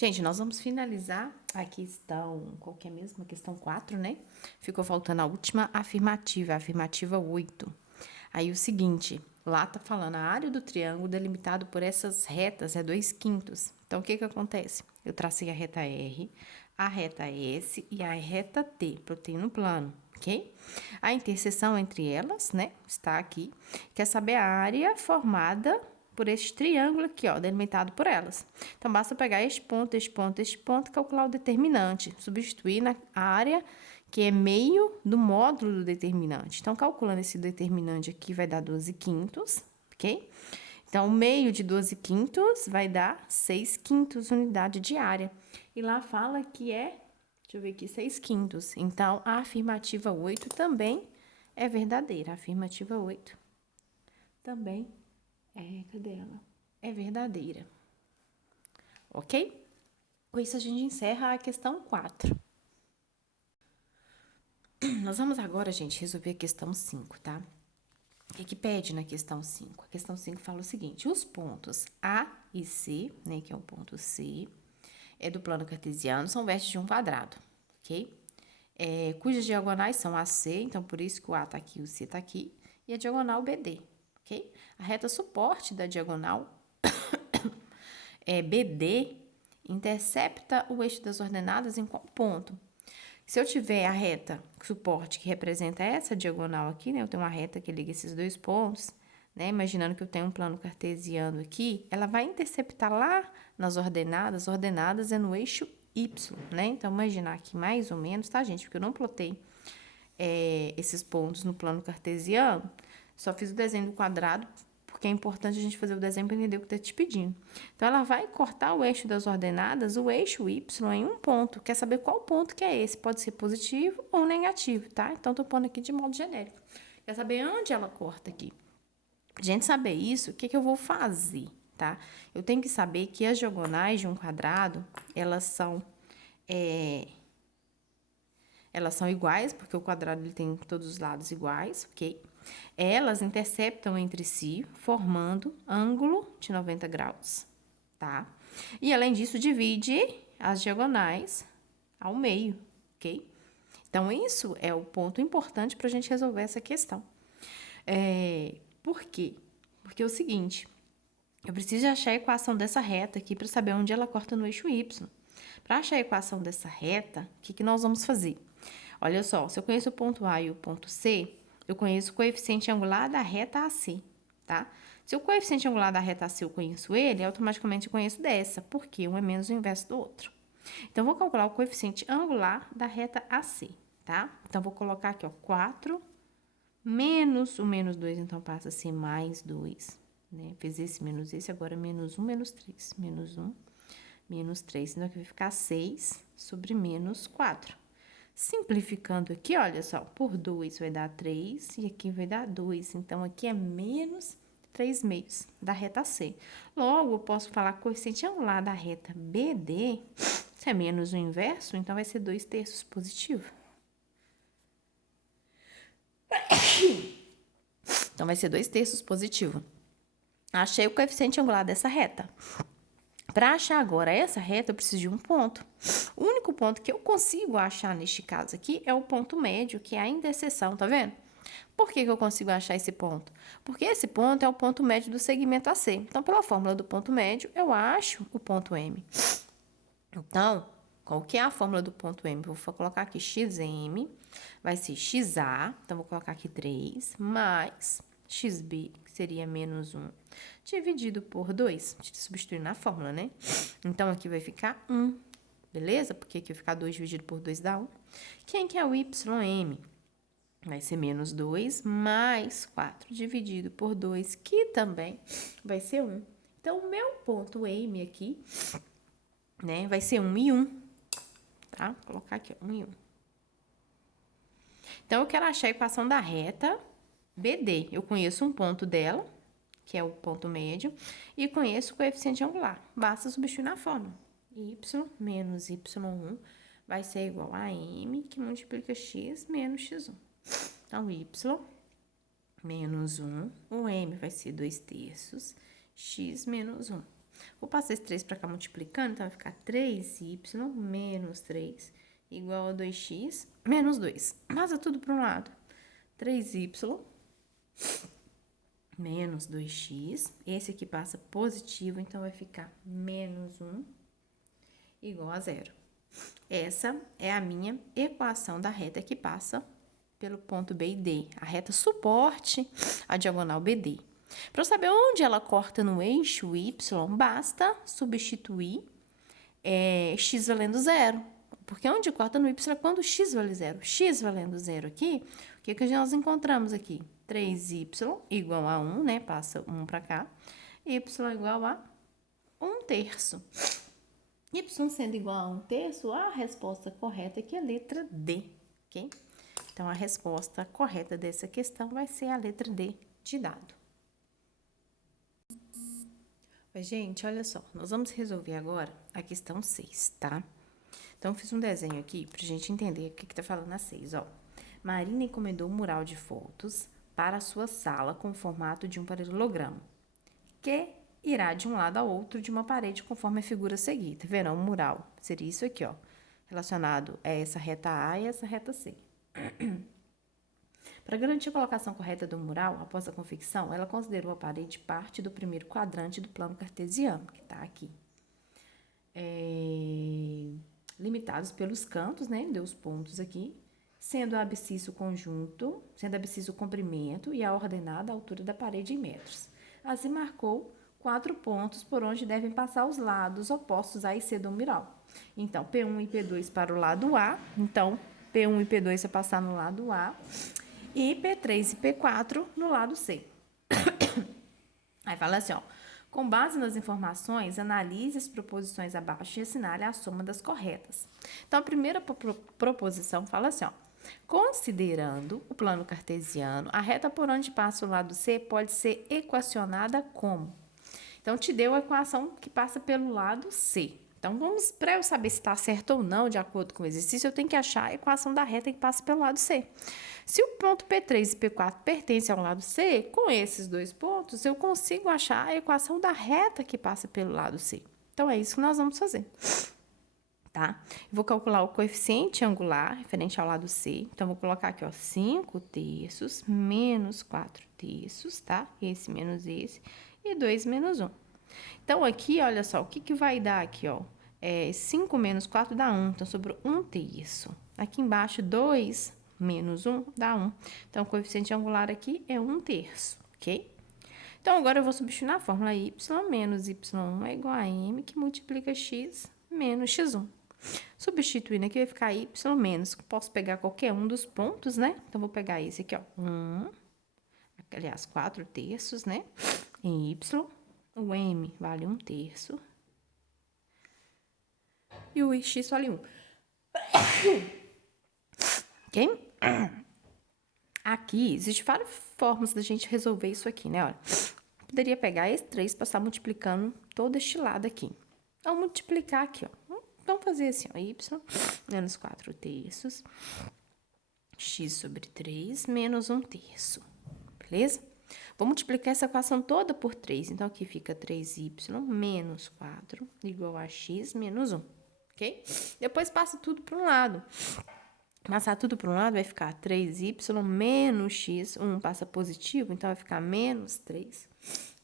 Gente, nós vamos finalizar a questão, qual que é mesmo? A questão 4, né? Ficou faltando a última afirmativa, a afirmativa 8. Aí o seguinte, lá tá falando, a área do triângulo delimitado por essas retas é 2/5. Então, o que que acontece? Eu tracei a reta R, a reta S e a reta T, para eu ter no plano, ok? A interseção entre elas, né, está aqui. Quer saber a área formada por este triângulo aqui, ó, delimitado por elas. Então, basta pegar este ponto, este ponto, este ponto, calcular o determinante, substituir na área, que é meio do módulo do determinante. Então, calculando esse determinante aqui, vai dar 12/5, ok? Então, o meio de 12/5 vai dar 6/5 unidade de área. E lá fala que é, deixa eu ver aqui, 6/5. Então, a afirmativa 8 também é verdadeira. A afirmativa 8 também cadê ela? É verdadeira. Ok? Com isso, a gente encerra a questão 4. Nós vamos agora, gente, resolver a questão 5, tá? O que que pede na questão 5? A questão 5 fala o seguinte: os pontos A e C, né, que é o ponto C, é do plano cartesiano, são vértices de um quadrado, ok? Cujas diagonais são AC, então por isso que o A tá aqui, o C tá aqui, e a diagonal BD, ok? A reta suporte da diagonal BD intercepta o eixo das ordenadas em qual ponto? Se eu tiver a reta suporte que representa essa diagonal aqui, né? Eu tenho uma reta que liga esses dois pontos, né? Imaginando que eu tenho um plano cartesiano aqui, ela vai interceptar lá nas ordenadas. Ordenadas é no eixo Y, né? Então, imaginar aqui mais ou menos, tá, gente? Porque eu não plotei esses pontos no plano cartesiano, só fiz o desenho do quadrado, porque é importante a gente fazer o desenho para entender o que está te pedindo. Então, ela vai cortar o eixo das ordenadas, o eixo Y, em um ponto. Quer saber qual ponto que é esse? Pode ser positivo ou negativo, tá? Então, tô pondo aqui de modo genérico. Quer saber onde ela corta aqui? Pra gente saber isso, o que que eu vou fazer, tá? Eu tenho que saber que as diagonais de um quadrado, elas são iguais, porque o quadrado ele tem todos os lados iguais, ok? Elas interceptam entre si, formando ângulo de 90 graus, tá? E, além disso, divide as diagonais ao meio, ok? Então, isso é o ponto importante para a gente resolver essa questão. Por quê? Porque é o seguinte, eu preciso achar a equação dessa reta aqui para saber onde ela corta no eixo Y. Para achar a equação dessa reta, o que que nós vamos fazer? Olha só, se eu conheço o ponto A e o ponto C, eu conheço o coeficiente angular da reta AC, tá? Se o coeficiente angular da reta AC eu conheço ele, automaticamente eu conheço dessa, porque um é menos o inverso do outro. Então, vou calcular o coeficiente angular da reta AC, tá? Então, vou colocar aqui, ó, 4 menos o menos 2, então passa a ser mais 2, né? Fiz esse menos esse, agora menos 1, menos 3. Menos 1, menos 3. Então, aqui vai ficar 6 sobre menos 4. Simplificando aqui, olha só, por 2 vai dar 3 e aqui vai dar 2. Então, aqui é menos 3 meios da reta C. Logo, eu posso falar que o coeficiente angular da reta BD, se é menos o inverso, então vai ser 2/3 positivo. Então, vai ser 2/3 positivo. Achei o coeficiente angular dessa reta. Para achar agora essa reta, eu preciso de um ponto. O único ponto que eu consigo achar neste caso aqui é o ponto médio, que é a interseção, tá vendo? Por que que eu consigo achar esse ponto? Porque esse ponto é o ponto médio do segmento AC. Então, pela fórmula do ponto médio, eu acho o ponto M. Então, qual que é a fórmula do ponto M? Eu vou colocar aqui xm, vai ser xa, então vou colocar aqui 3, mais xb, que seria menos 1, dividido por 2, substituir na fórmula, né? Então, aqui vai ficar 1, beleza? Porque aqui vai ficar 2 dividido por 2 dá 1. Quem que é o ym? Vai ser menos 2 mais 4 dividido por 2, que também vai ser 1. Então, o meu ponto M aqui, né, vai ser 1 e 1, tá? Vou colocar aqui, ó, 1 e 1. Então, eu quero achar a equação da reta BD. Eu conheço um ponto dela, que é o ponto médio, e conheço o coeficiente angular. Basta substituir na fórmula. Y menos y1 vai ser igual a m, que multiplica x menos x1. Então, y menos 1, o m vai ser 2/3, x menos 1. Vou passar esse 3 para cá multiplicando, então vai ficar 3y menos 3 igual a 2x menos 2. Passa tudo para um lado. 3y menos 2x. Esse aqui passa positivo, então vai ficar menos 1 igual a 0. Essa é a minha equação da reta que passa pelo ponto B e D. A reta suporte a diagonal BD. Para eu saber onde ela corta no eixo Y, basta substituir x valendo 0. Porque onde corta no Y é quando x vale 0. X valendo 0 aqui, o que nós encontramos aqui? 3y igual a 1, né? Passa 1 para cá. Y igual a 1/3. Y sendo igual a 1/3, a resposta correta aqui é a letra D, ok? Então, a resposta correta dessa questão vai ser a letra D de dado. Gente, olha só, nós vamos resolver agora a questão 6, tá? Então, eu fiz um desenho aqui pra gente entender o que tá falando a 6, ó. Marina encomendou um mural de fotos para a sua sala com o formato de um paralelogramo, que irá de um lado ao outro de uma parede conforme a figura seguir. Tá vendo? Um mural seria isso aqui, ó, relacionado a essa reta A e essa reta C. Para garantir a colocação correta do mural, após a confecção, ela considerou a parede parte do primeiro quadrante do plano cartesiano, que está aqui. Limitados pelos cantos, né? Deu os pontos aqui, sendo a abscissa o comprimento e a ordenada a altura da parede em metros. Assim marcou 4 pontos por onde devem passar os lados opostos A e C do mural. Então, P1 e P2 para o lado A. Então, P1 e P2 vai passar no lado A. E P3 e P4 no lado C. Aí fala assim, ó. Com base nas informações, analise as proposições abaixo e assinale a soma das corretas. Então, a primeira proposição fala assim, ó. Considerando o plano cartesiano, a reta por onde passa o lado C pode ser equacionada como? Então, te deu a equação que passa pelo lado C. Então, para eu saber se está certo ou não, de acordo com o exercício, eu tenho que achar a equação da reta que passa pelo lado C. Se o ponto P3 e P4 pertencem ao lado C, com esses dois pontos, eu consigo achar a equação da reta que passa pelo lado C. Então, é isso que nós vamos fazer. Tá? Eu vou calcular o coeficiente angular referente ao lado C. Então, vou colocar aqui, ó, 5/3 menos 4/3, tá? Esse menos esse. E 2 menos 1. Então, aqui, olha só, o que vai dar aqui, ó? 5 menos 4 dá 1, então sobrou 1/3. Aqui embaixo, 2 menos 1 dá 1. Então, o coeficiente angular aqui é 1/3, ok? Então, agora eu vou substituir na fórmula y menos y1 é igual a m, que multiplica x menos x1. Substituindo aqui, vai ficar y menos, posso pegar qualquer um dos pontos, né? Então, vou pegar esse aqui, ó, 4/3, né? Em y. O m vale 1/3. E o x vale 1. Ok? Aqui, existem várias formas da gente resolver isso aqui, né? Olha, poderia pegar esse 3 e passar multiplicando todo este lado aqui. Então, multiplicar aqui, ó. Vamos fazer assim, ó. Y menos 4/3. X sobre 3 menos 1/3. Beleza? Vou multiplicar essa equação toda por 3. Então, aqui fica 3y menos 4 igual a x menos 1, ok? Depois, passa tudo para um lado. Passar tudo para um lado, vai ficar 3y menos x. 1 passa positivo, então vai ficar menos 3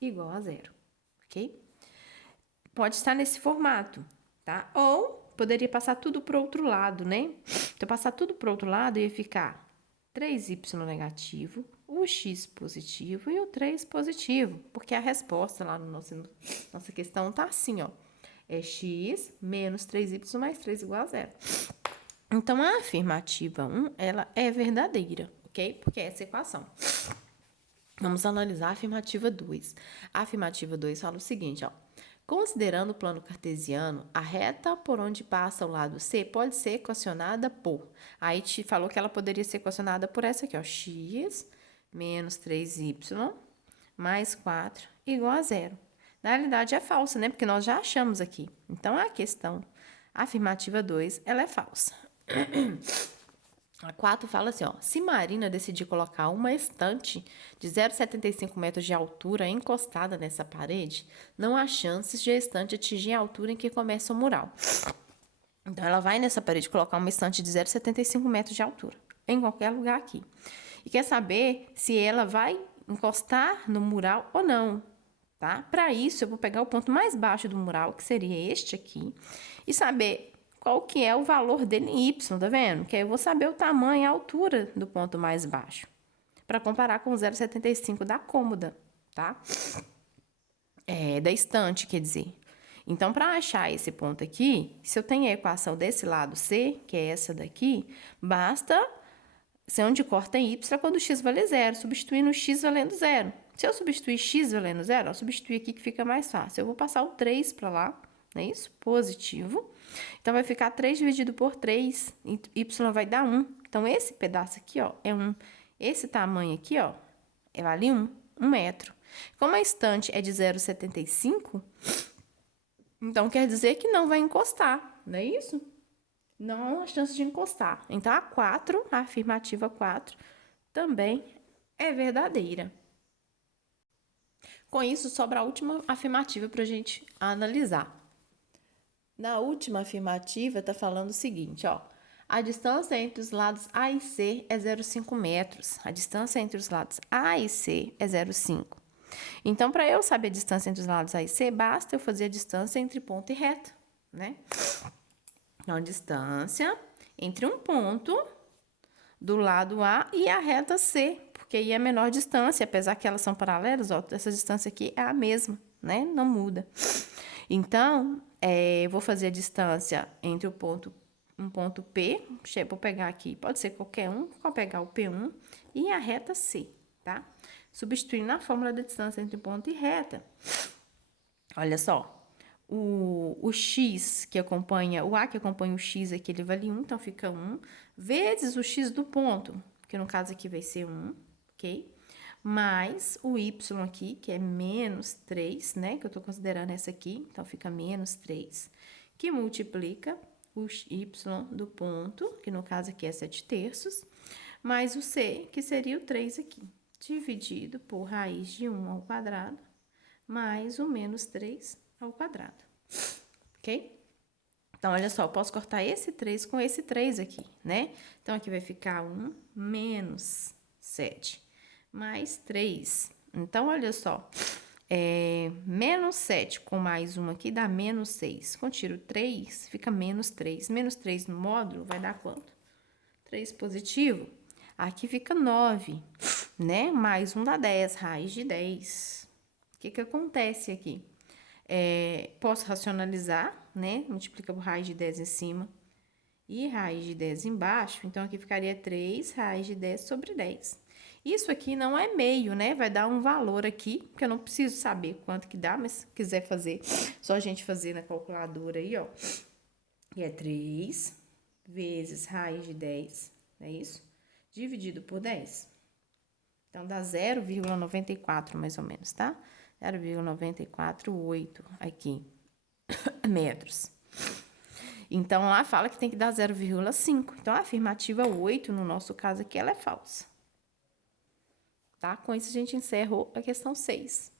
igual a 0, ok? Pode estar nesse formato, tá? Ou poderia passar tudo para o outro lado, né? Então, passar tudo para o outro lado ia ficar 3y negativo, o x positivo e o 3 positivo, porque a resposta lá na nossa questão tá assim, ó. É x menos 3y mais 3 igual a 0. Então, a afirmativa 1, ela é verdadeira, ok? Porque é essa equação. Vamos analisar a afirmativa 2. A afirmativa 2 fala o seguinte, ó. Considerando o plano cartesiano, a reta por onde passa o lado C pode ser equacionada por... Aí te falou que ela poderia ser equacionada por essa aqui, ó. X menos 3y mais 4 igual a 0. Na realidade, é falsa, né? Porque nós já achamos aqui. Então, a questão afirmativa 2, ela é falsa. A 4 fala assim, ó, se Marina decidir colocar uma estante de 0,75 metros de altura encostada nessa parede, não há chances de a estante atingir a altura em que começa o mural. Então, ela vai nessa parede colocar uma estante de 0,75 metros de altura, em qualquer lugar aqui. E quer saber se ela vai encostar no mural ou não, tá? Para isso, eu vou pegar o ponto mais baixo do mural, que seria este aqui, e saber qual que é o valor dele em Y, tá vendo? Que aí eu vou saber o tamanho e a altura do ponto mais baixo, para comparar com o 0,75 da cômoda, tá? Da estante, quer dizer. Então, para achar esse ponto aqui, se eu tenho a equação desse lado C, que é essa daqui, basta ser onde corta em Y quando x vale 0, substituindo x valendo 0. Se eu substituir x valendo 0, eu substituir aqui que fica mais fácil. Eu vou passar o 3 para lá, não é isso? Positivo. Então, vai ficar 3 dividido por 3, y vai dar 1. Então, esse pedaço aqui, ó, é 1. Esse tamanho aqui, ó, vale 1 metro. Como a estante é de 0,75, então quer dizer que não vai encostar, não é isso? Não há chance de encostar. Então, a 4, a afirmativa 4, também é verdadeira. Com isso, sobra a última afirmativa para a gente analisar. Na última afirmativa, está falando o seguinte, ó. A distância entre os lados A e C é 0,5 metros. A distância entre os lados A e C é 0,5. Então, para eu saber a distância entre os lados A e C, basta eu fazer a distância entre ponto e reta, né? Então, a distância entre um ponto do lado A e a reta C, porque aí é a menor distância, apesar que elas são paralelas, ó, essa distância aqui é a mesma, né? Não muda. Então, eu vou fazer a distância entre um ponto P, vou pegar aqui, pode ser qualquer um, vou pegar o P1 e a reta C, tá? Substituindo na fórmula da distância entre ponto e reta. Olha só, o x que acompanha, o A que acompanha o x aqui, ele vale 1, então fica 1, vezes o x do ponto, que no caso aqui vai ser 1, ok? Mais o y aqui, que é menos 3, né? Que eu tô considerando essa aqui, então fica menos 3, que multiplica o y do ponto, que no caso aqui é 7/3, mais o c, que seria o 3 aqui, dividido por raiz de 1 ao quadrado, mais o menos 3 ao quadrado, ok? Então, olha só, eu posso cortar esse 3 com esse 3 aqui, né? Então, aqui vai ficar 1 menos 7 mais 3. Então, olha só, menos 7 com mais 1 aqui dá menos 6. Quando tiro 3, fica menos 3. Menos 3 no módulo vai dar quanto? 3 positivo. Aqui fica 9, né? Mais 1 dá 10, raiz de 10. O que acontece aqui? Posso racionalizar, né? Multiplica por raiz de 10 em cima e raiz de 10 embaixo. Então, aqui ficaria 3 raiz de 10 sobre 10. Isso aqui não é meio, né? Vai dar um valor aqui, que eu não preciso saber quanto que dá, mas se quiser fazer, só a gente fazer na calculadora aí, ó. E é 3 vezes raiz de 10, é isso? Dividido por 10. Então, dá 0,94 mais ou menos, tá? 0,948 aqui, metros. Então, lá fala que tem que dar 0,5. Então, a afirmativa 8, no nosso caso aqui, ela é falsa. Tá? Com isso, a gente encerrou a questão 6.